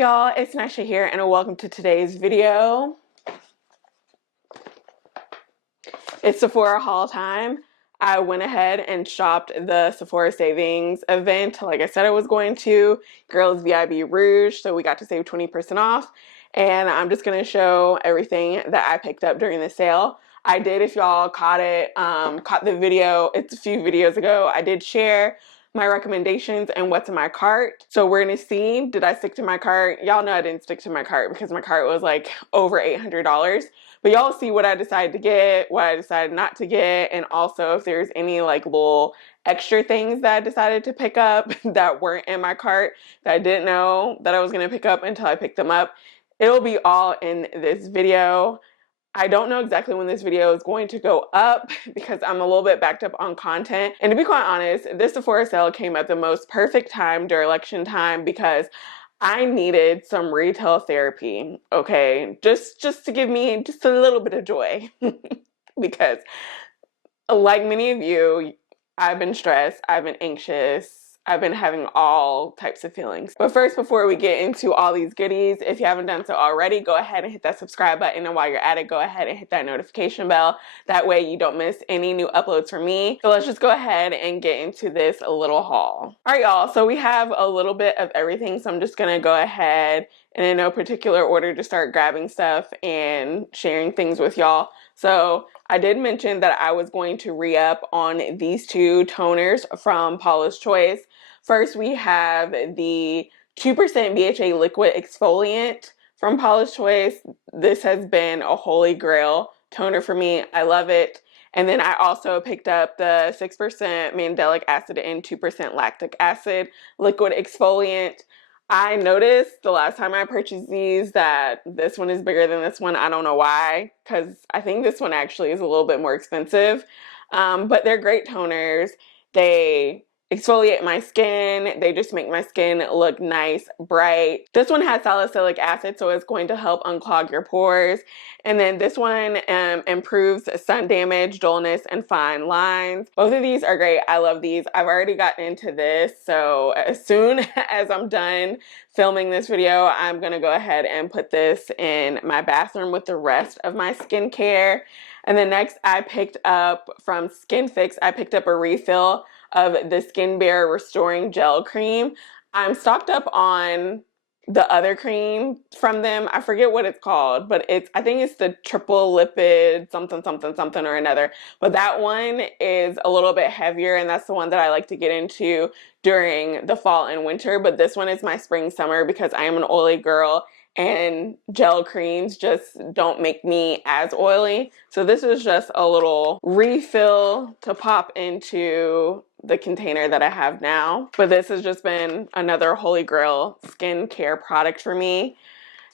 y'all, it's Nisha here and welcome to today's video. It's Sephora haul time. I went ahead and shopped the Sephora Savings Event like I said I was going to. Girls VIB Rouge, so we got to save 20% off. And I'm just going to show everything that I picked up during the sale. I did, if y'all caught the video, it's a few videos ago, I did share my recommendations and what's in my cart. So we're gonna see, did I stick to my cart? Y'all know I didn't stick to my cart because my cart was like over $800. But y'all see what I decided to get, what I decided not to get, and also if there's any like little extra things that I decided to pick up that weren't in my cart that I didn't know that I was gonna pick up until I picked them up. It'll be all in this video. I don't know exactly when this video is going to go up because I'm a little bit backed up on content. And to be quite honest, this Sephora sale came at the most perfect time during election time because I needed some retail therapy, okay? Just to give me just a little bit of joy because like many of you, I've been stressed, I've been anxious, I've been having all types of feelings. But first, before we get into all these goodies, if you haven't done so already, go ahead and hit that subscribe button. And while you're at it, go ahead and hit that notification bell. That way you don't miss any new uploads from me. So let's just go ahead and get into this little haul. All right, y'all. So we have a little bit of everything. So I'm just going to go ahead and in no particular order to start grabbing stuff and sharing things with y'all. So I did mention that I was going to re-up on these two toners from Paula's Choice. First, we have the 2% BHA liquid exfoliant from Paula's Choice. This has been a holy grail toner for me. I love it. And then I also picked up the 6% mandelic acid and 2% lactic acid liquid exfoliant. I noticed the last time I purchased these that this one is bigger than this one. I don't know why, because I think this one actually is a little bit more expensive. But they're great toners. They exfoliate my skin. They just make my skin look nice, bright. This one has salicylic acid, so it's going to help unclog your pores. And then this one improves sun damage, dullness, and fine lines. Both of these are great. I love these. I've already gotten into this, so as soon as I'm done filming this video, I'm gonna go ahead and put this in my bathroom with the rest of my skincare. And then next, I picked up from Skin Fix, I picked up a refill of the Skin Bare Restoring Gel Cream. I'm stocked up on the other cream from them. I forget what it's called, but I think it's the triple lipid something or another. But that one is a little bit heavier, and that's the one that I like to get into during the fall and winter. But this one is my spring summer because I am an oily girl and gel creams just don't make me as oily. So this is just a little refill to pop into the container that I have now. But this has just been another holy grail skincare product for me.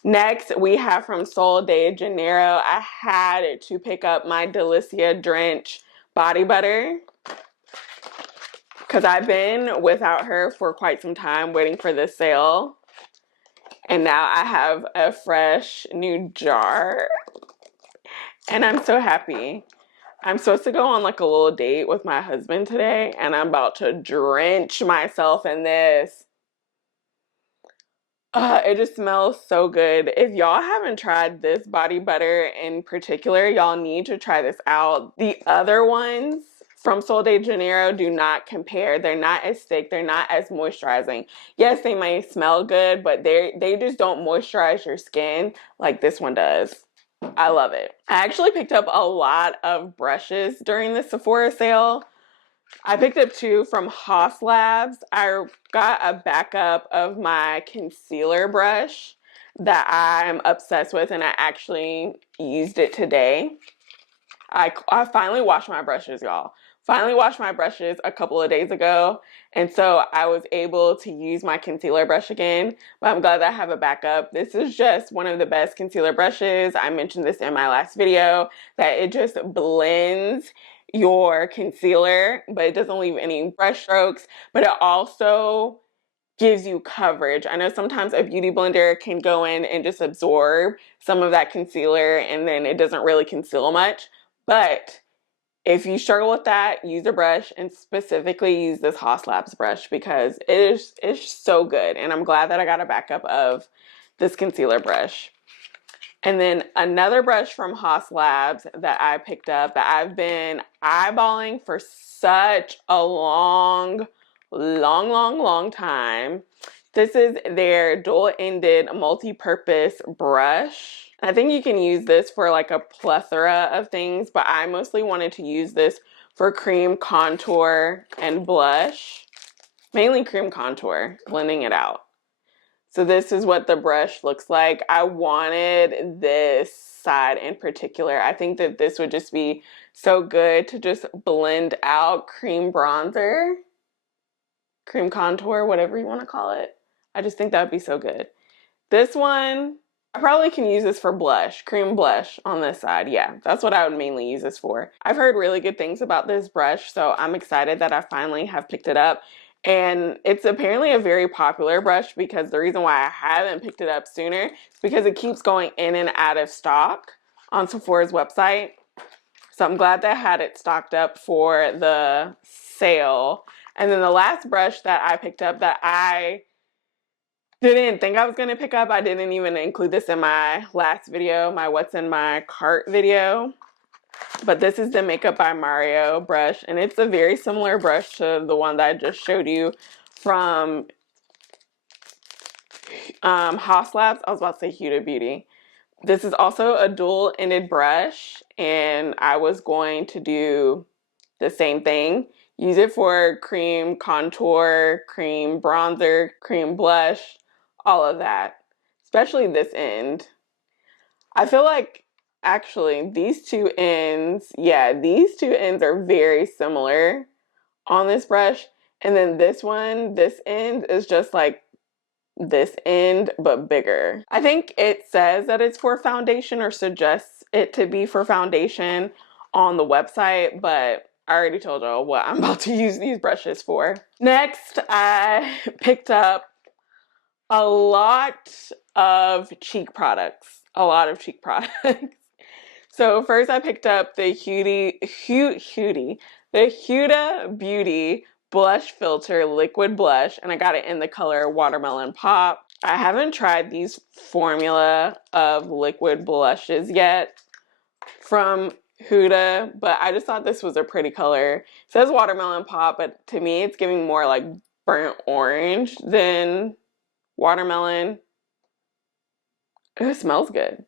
Next, we have from Sol de Janeiro. I had to pick up my Delicia Drench body butter because I've been without her for quite some time waiting for this sale. And now I have a fresh new jar. And I'm so happy. I'm supposed to go on like a little date with my husband today, and I'm about to drench myself in this. It just smells so good. If y'all haven't tried this body butter in particular, y'all need to try this out. The other ones from Sol de Janeiro do not compare. They're not as thick. They're not as moisturizing. Yes, they may smell good, but they just don't moisturize your skin like this one does. I love it. I actually picked up a lot of brushes during the Sephora sale. I picked up two from Haas Labs. I got a backup of my concealer brush that I'm obsessed with, and I actually used it today. I finally washed my brushes, y'all. Finally washed my brushes a couple of days ago, and so I was able to use my concealer brush again, but I'm glad that I have a backup. This is just one of the best concealer brushes. I mentioned this in my last video, that it just blends your concealer, but it doesn't leave any brush strokes, but it also gives you coverage. I know sometimes a beauty blender can go in and just absorb some of that concealer, and then it doesn't really conceal much, but if you struggle with that, use a brush, and specifically use this Haas Labs brush because it's so good. And I'm glad that I got a backup of this concealer brush. And then another brush from Haas Labs that I picked up that I've been eyeballing for such a long time. This is their dual-ended multi-purpose brush. I think you can use this for like a plethora of things, but I mostly wanted to use this for cream contour and blush. Mainly cream contour, blending it out. So this is what the brush looks like. I wanted this side in particular. I think that this would just be so good to just blend out cream bronzer, cream contour, whatever you want to call it. I just think that would be so good. This one, I probably can use this for blush, cream blush on this side. Yeah, that's what I would mainly use this for. I've heard really good things about this brush, so I'm excited that I finally have picked it up. And it's apparently a very popular brush because the reason why I haven't picked it up sooner is because it keeps going in and out of stock on Sephora's website. So I'm glad that I had it stocked up for the sale. And then the last brush that I picked up that I didn't think I was going to pick up, I didn't even include this in my last video, my what's in my cart video. But this is the Makeup by Mario brush, and it's a very similar brush to the one that I just showed you from Haas Labs. I was about to say Huda Beauty. This is also a dual-ended brush, and I was going to do the same thing. Use it for cream contour, cream bronzer, cream blush, all of that. Especially this end. I feel like actually these two ends, yeah, these two ends are very similar on this brush. And then this one, this end is just like this end, but bigger. I think it says that it's for foundation or suggests it to be for foundation on the website, but I already told y'all what I'm about to use these brushes for. Next, I picked up a lot of cheek products. So first I picked up the Huda Beauty Blush Filter Liquid Blush, and I got it in the color Watermelon Pop. I haven't tried these formula of liquid blushes yet from Huda, but I just thought this was a pretty color. It says Watermelon Pop, but to me it's giving more like burnt orange than watermelon. It smells good.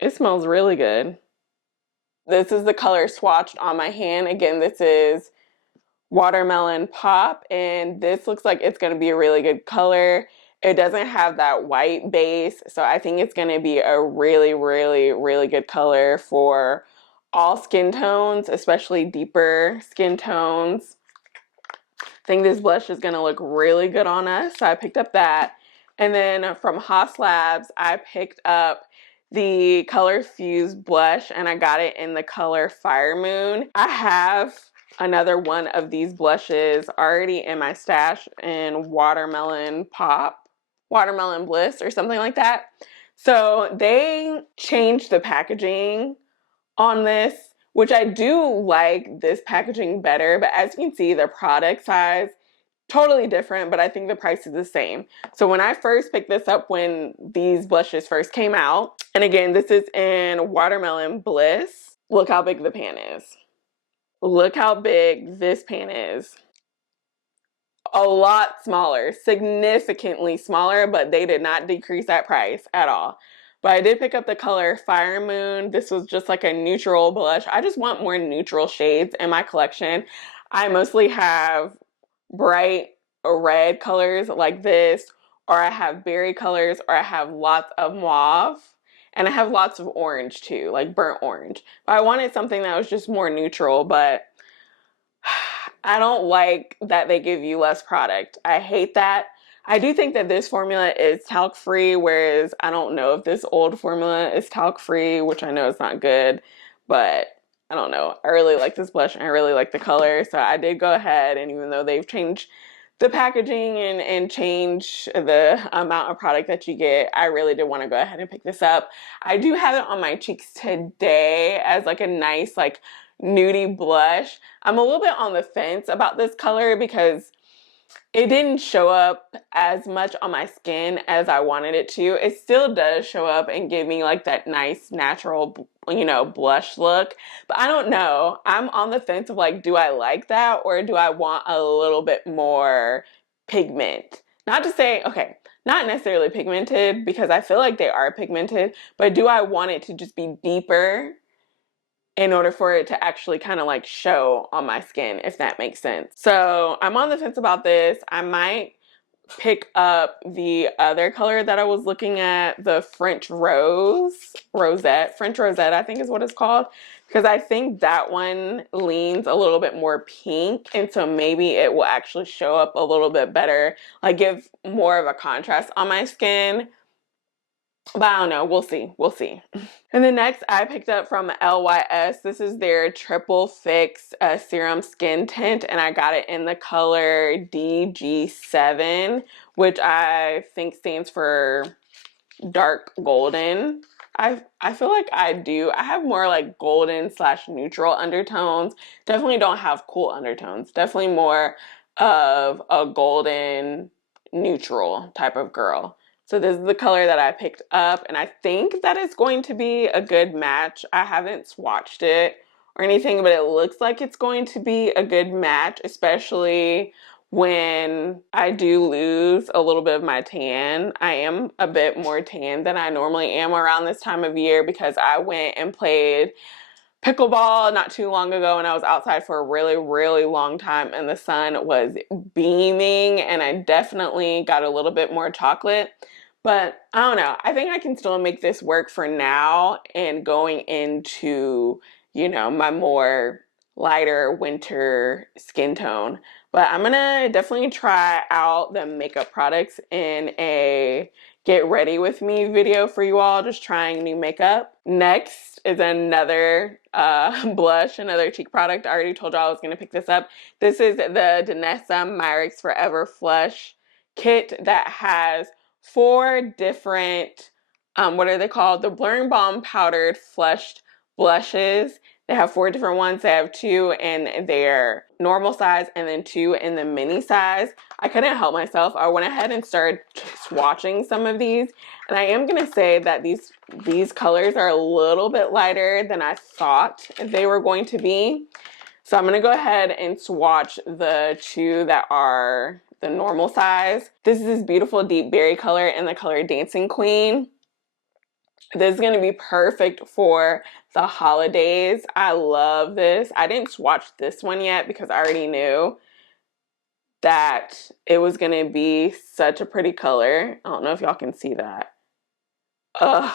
It smells really good. This is the color swatched on my hand. Again, this is Watermelon Pop, and this looks like it's going to be a really good color. It doesn't have that white base, so I think it's going to be a really, really, really good color for all skin tones, especially deeper skin tones. I think this blush is going to look really good on us, so I picked up that. And then from Haas Labs, I picked up the Color Fuse blush, and I got it in the color Fire Moon. I have another one of these blushes already in my stash in Watermelon Pop, Watermelon Bliss, or something like that. So they changed the packaging on this, which I do like this packaging better, but as you can see, the product size totally different, but I think the price is the same. So when I first picked this up, when these blushes first came out, and again, this is in Watermelon Bliss, look how big the pan is. Look how big this pan is. A lot smaller, significantly smaller, but they did not decrease that price at all. But I did pick up the color Fire Moon. This was just like a neutral blush. I just want more neutral shades in my collection. I mostly have bright red colors like this, or I have berry colors, or I have lots of mauve, and I have lots of orange too, like burnt orange. But I wanted something that was just more neutral, but I don't like that they give you less product. I hate that. I do think that this formula is talc free, whereas I don't know if this old formula is talc free, which I know is not good, but I don't know. I really like this blush and I really like the color. So I did go ahead, and even though they've changed the packaging and change the amount of product that you get, I really did want to go ahead and pick this up. I do have it on my cheeks today as like a nice like nudie blush. I'm a little bit on the fence about this color because it didn't show up as much on my skin as I wanted it to. It still does show up and give me like that nice natural, you know, blush look. But I don't know. I'm on the fence of like, do I like that or do I want a little bit more pigment? Not to say, okay, not necessarily pigmented because I feel like they are pigmented, but do I want it to just be deeper in order for it to actually kind of like show on my skin, if that makes sense. So I'm on the fence about this. I might pick up the other color that I was looking at, the French Rosette, I think is what it's called, because I think that one leans a little bit more pink, and so maybe it will actually show up a little bit better, like give more of a contrast on my skin. But I don't know. We'll see. We'll see. And then next, I picked up from LYS. This is their Triple Fix Serum Skin Tint, and I got it in the color DG7, which I think stands for dark golden. I feel like I do. I have more like golden / neutral undertones. Definitely don't have cool undertones. Definitely more of a golden neutral type of girl. So this is the color that I picked up, and I think that it's going to be a good match. I haven't swatched it or anything, but it looks like it's going to be a good match, especially when I do lose a little bit of my tan. I am a bit more tan than I normally am around this time of year because I went and played pickleball not too long ago and I was outside for a really, really long time and the sun was beaming and I definitely got a little bit more chocolate. But I don't know. I think I can still make this work for now and going into, you know, my more lighter winter skin tone. But I'm gonna definitely try out the makeup products in a get ready with me video for you all, just trying new makeup. Next is another blush, another cheek product. I already told y'all I was gonna pick this up. This is the Danessa Myricks Forever Flush Kit that has 4 different, what are they called? The Blurring Balm Powdered Flushed Blushes. They have 4 different ones. They have 2 in their normal size and then 2 in the mini size. I couldn't help myself. I went ahead and started swatching some of these. And I am going to say that these colors are a little bit lighter than I thought they were going to be. So I'm going to go ahead and swatch the 2 that are the normal size. This is this beautiful deep berry color in the color Dancing Queen. This is going to be perfect for the holidays. I love this. I didn't swatch this one yet because I already knew that it was going to be such a pretty color. I don't know if y'all can see that. Ugh,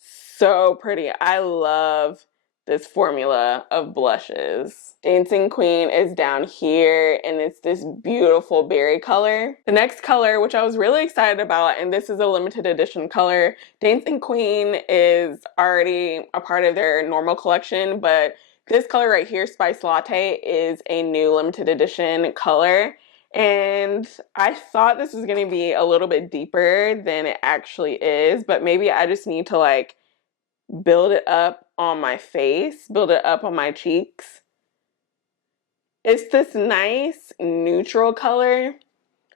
so pretty. I love this formula of blushes. Dancing Queen is down here and it's this beautiful berry color. The next color, which I was really excited about, and this is a limited edition color. Dancing Queen is already a part of their normal collection, but this color right here, Spice Latte, is a new limited edition color. And I thought this was going to be a little bit deeper than it actually is, but maybe I just need to like build it up on my face, build it up on my cheeks. It's this nice neutral color,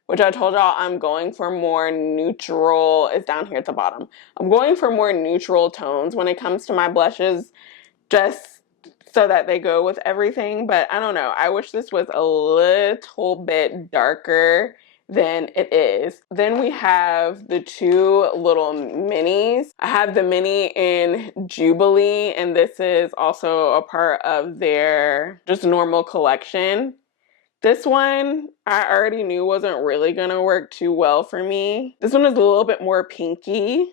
which I told y'all I'm going for more neutral. It's down here at the bottom. I'm going for more neutral tones when it comes to my blushes, just so that they go with everything. But I don't know. I wish this was a little bit darker than it is. Then we have the 2 little minis. I have the mini in Jubilee, and this is also a part of their just normal collection. This one I already knew wasn't really gonna work too well for me. This one is a little bit more pinky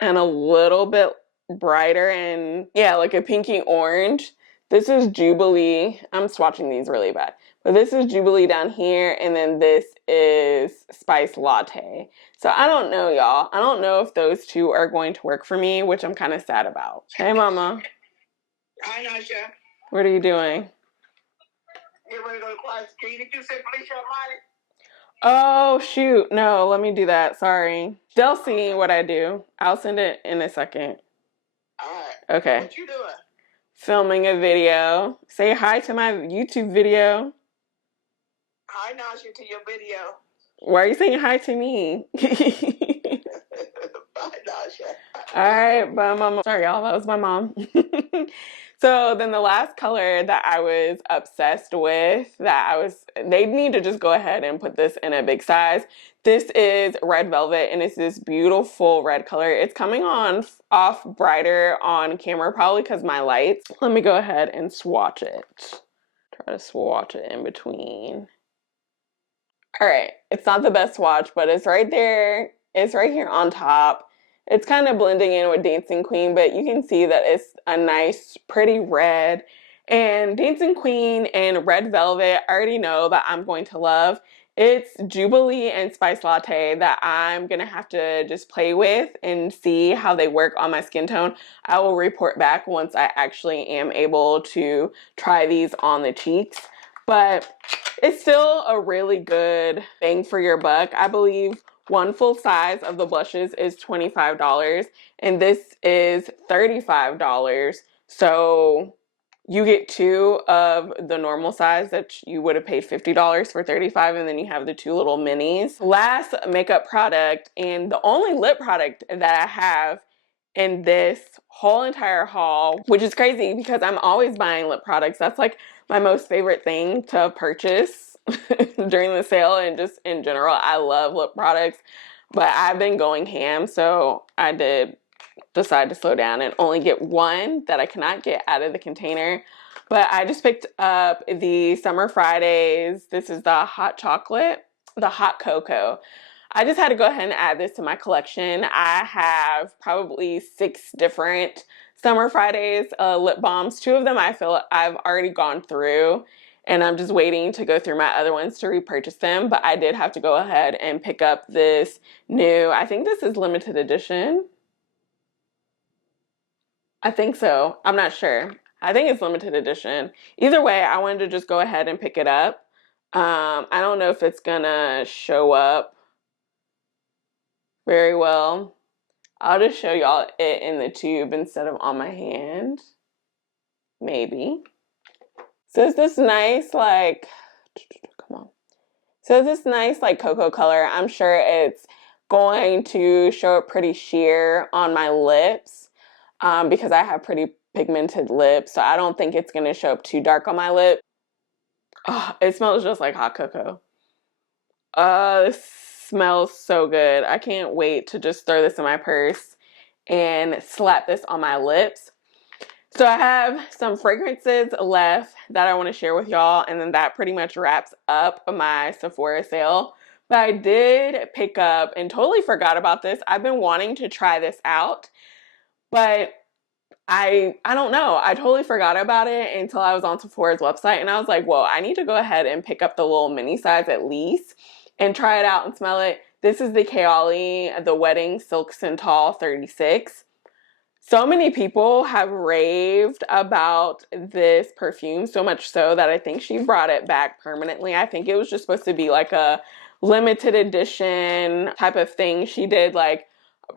and a little bit brighter and yeah, like a pinky orange. This is Jubilee. I'm swatching these really bad. But this is Jubilee down here, and then this is Spice Latte. So I don't know, y'all. I don't know if those 2 are going to work for me, which I'm kind of sad about. Hey, Mama. Hi, Nisha. What are you doing? You ready to go to class? Can you do some police money? Oh, shoot. No, let me do that. Sorry. They'll see what I do. I'll send it in a second. All right. Okay. What you doing? Filming a video. Say hi to my YouTube video. Hi, Nasha, to your video. Why are you saying hi to me? Bye, Nasha. All right, bye, mama. Sorry, y'all. That was my mom. So then the last color that I was obsessed with, they need to just go ahead and put this in a big size. This is Red Velvet, and it's this beautiful red color. It's coming on off brighter on camera, probably because my lights. Let me go ahead and swatch it. Try to swatch it in between. All right, it's not the best swatch, but it's right there. It's right here on top. It's kind of blending in with Dancing Queen, but you can see that it's a nice, pretty red. And Dancing Queen and Red Velvet, I already know that I'm going to love. It's Jubilee and Spice Latte that I'm going to have to just play with and see how they work on my skin tone. I will report back once I actually am able to try these on the cheeks. But it's still a really good bang for your buck. I believe one full size of the blushes is $25 and this is $35. So you get two of the normal size that you would have paid $50 for $35, and then you have the two little minis. Last makeup product, and the only lip product that I have in this whole entire haul, which is crazy because I'm always buying lip products. That's like my most favorite thing to purchase during the sale, and just in general, I love lip products. But I've been going ham, so I did decide to slow down and only get one that I cannot get out of the container. But I just picked up the Summer Fridays. This is the hot chocolate, the hot cocoa. I just had to go ahead and add this to my collection. I have probably 6 different Summer Fridays lip balms. 2 of them I feel I've already gone through, and I'm just waiting to go through my other ones to repurchase them. But I did have to go ahead and pick up this new, I think this is limited edition. I think so. I'm not sure. I think it's limited edition. Either way, I wanted to just go ahead and pick it up. I don't know if it's gonna show up very well. I'll just show y'all it in the tube instead of on my hand. Maybe. So it's this nice, like, come on. So it's this nice, like, cocoa color. I'm sure it's going to show up pretty sheer on my lips because I have pretty pigmented lips. So I don't think it's going to show up too dark on my lip. Oh, it smells just like hot cocoa. This smells so good. I can't wait to just throw this in my purse and slap this on my lips. So I have some fragrances left that I want to share with y'all, and then that pretty much wraps up my Sephora sale. But I did pick up, and totally forgot about this. I've been wanting to try this out, but I don't know. I totally forgot about it until I was on Sephora's website, and I was like, whoa, I need to go ahead and pick up the little mini size at least and try it out and smell it. This is the Kaoli, the Wedding Silk Santal 36. So many people have raved about this perfume, so much so that I think she brought it back permanently. I think it was just supposed to be like a limited edition type of thing. She did like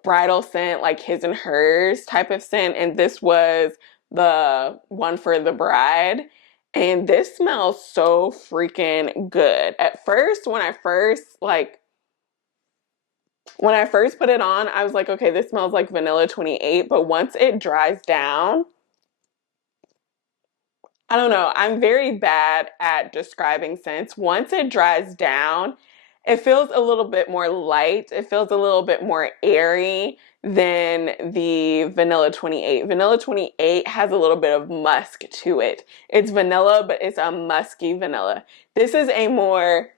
bridal scent, like his and hers type of scent, and this was the one for the bride. And this smells so freaking good. At first, when I first put it on, I was like, okay, this smells like vanilla 28, but once it dries down, I don't know, I'm very bad at describing scents. Once it dries down, it feels a little bit more light. It feels a little bit more airy than the vanilla 28. Vanilla 28 has a little bit of musk to it. It's vanilla, but it's a musky vanilla. This is a more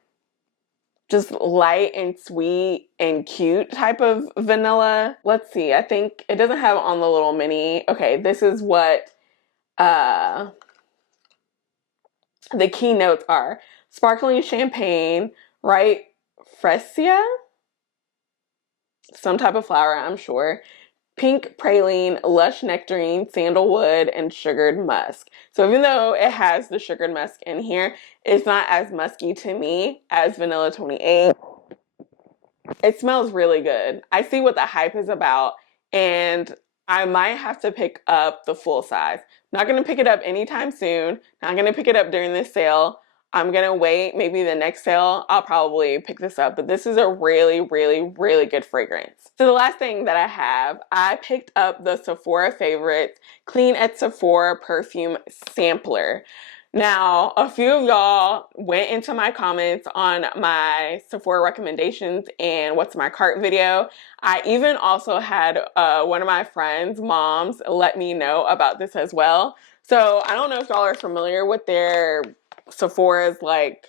just light and sweet and cute type of vanilla. Let's see, I think it doesn't have on the little mini. Okay, this is what the key notes are. Sparkling champagne, right? Freesia? Some type of flower, I'm sure. Pink praline, lush nectarine, sandalwood, and sugared musk. So even though it has the sugared musk in here, it's not as musky to me as vanilla 28. It smells really good. I see what the hype is about, and I might have to pick up the full size. Not going to pick it up anytime soon. Not going to pick it up during this sale. I'm gonna wait. Maybe the next sale, I'll probably pick this up. But this is a really, really, really good fragrance. So the last thing that I picked up the Sephora Favorites Clean at Sephora Perfume Sampler. Now, a few of y'all went into my comments on my Sephora recommendations and what's my cart video. I even also had one of my friends' moms let me know about this as well. So I don't know if y'all are familiar with their Sephora's like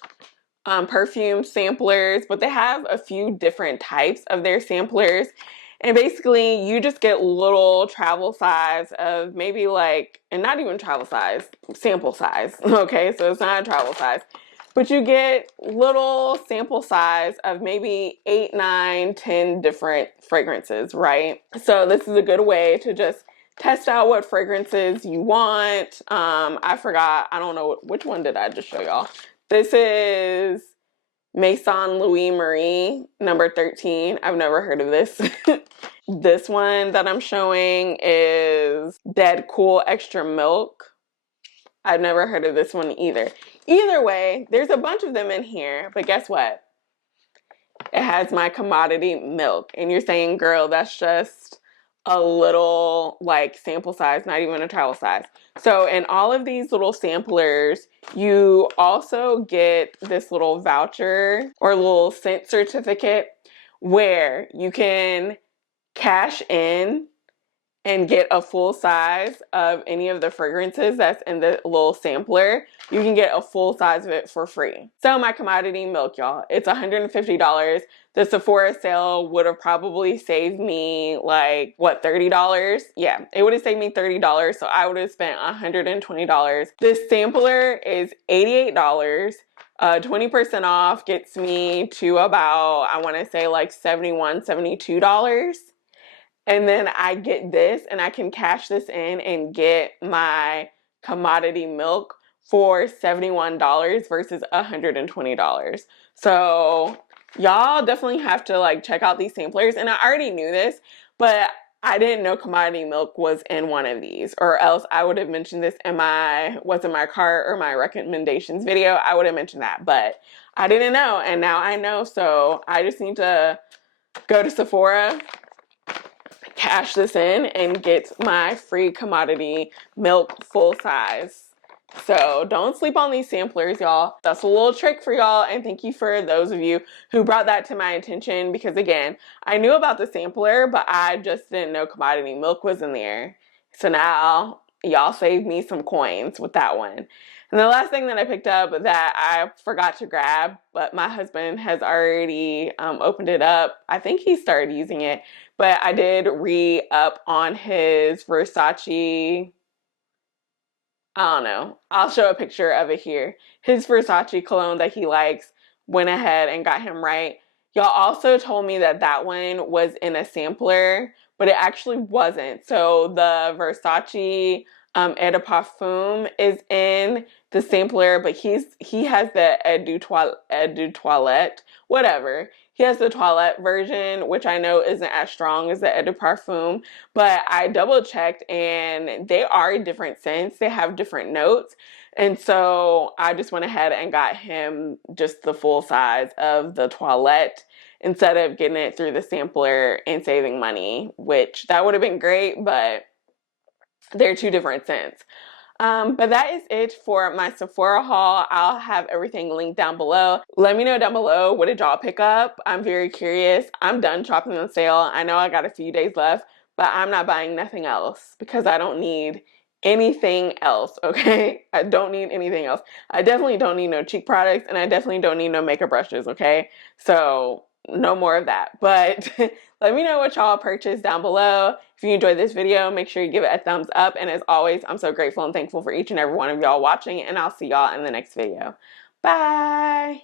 perfume samplers, but they have a few different types of their samplers. And basically, you just get little travel size of maybe like, and not even travel size, sample size. Okay, so it's not a travel size, but you get little sample size of maybe 8, 9, 10 different fragrances, right? So this is a good way to just test out what fragrances you want. I forgot, I don't know, which one did I just show y'all? This is Maison Louis Marie, number 13. I've never heard of this. This one that I'm showing is Dead Cool Extra Milk. I've never heard of this one either. Either way, there's a bunch of them in here, but guess what? It has my commodity milk. And you're saying, girl, that's just a little like sample size, not even a travel size. So in all of these little samplers, you also get this little voucher or little scent certificate where you can cash in and get a full size of any of the fragrances that's in the little sampler. You can get a full size of it for free. So my commodity milk, y'all, it's $150. The Sephora sale would have probably saved me like, what, $30? Yeah, it would have saved me $30, so I would have spent $120. This sampler is $88. 20% off gets me to about, I want to say like $71, $72. And then I get this and I can cash this in and get my commodity milk for $71 versus $120. So y'all definitely have to like check out these samplers. And I already knew this, but I didn't know commodity milk was in one of these, or else I would have mentioned this in my what's in my cart or my recommendations video. I would have mentioned that, but I didn't know, and now I know. So I just need to go to Sephora, cash this in, and get my free commodity milk full size. So don't sleep on these samplers, y'all. That's a little trick for y'all, and thank you for those of you who brought that to my attention, because again, I knew about the sampler, but I just didn't know commodity milk was in there. So now y'all saved me some coins with that one. And the last thing that I picked up that I forgot to grab, but my husband has already opened it up. I think he started using it, but I did re-up on his Versace, I don't know. I'll show a picture of it here. His Versace cologne that he likes, went ahead and got him right. Y'all also told me that that one was in a sampler, but it actually wasn't. So the Versace Eau de Parfum is in the sampler, but he has the Eau de Toilette, whatever. He has the toilette version, which I know isn't as strong as the Eau de Parfum, but I double checked and they are different scents. They have different notes. And so I just went ahead and got him just the full size of the toilette instead of getting it through the sampler and saving money, which that would have been great, but they're two different scents. But that is it for my Sephora haul. I'll have everything linked down below. Let me know down below, what did y'all pick up? I'm very curious. I'm done shopping the sale. I know I got a few days left, but I'm not buying nothing else because I don't need anything else, okay? I don't need anything else. I definitely don't need no cheek products, and I definitely don't need no makeup brushes, okay? So no more of that. But let me know what y'all purchased down below. If you enjoyed this video, make sure you give it a thumbs up. And as always, I'm so grateful and thankful for each and every one of y'all watching, and I'll see y'all in the next video. Bye!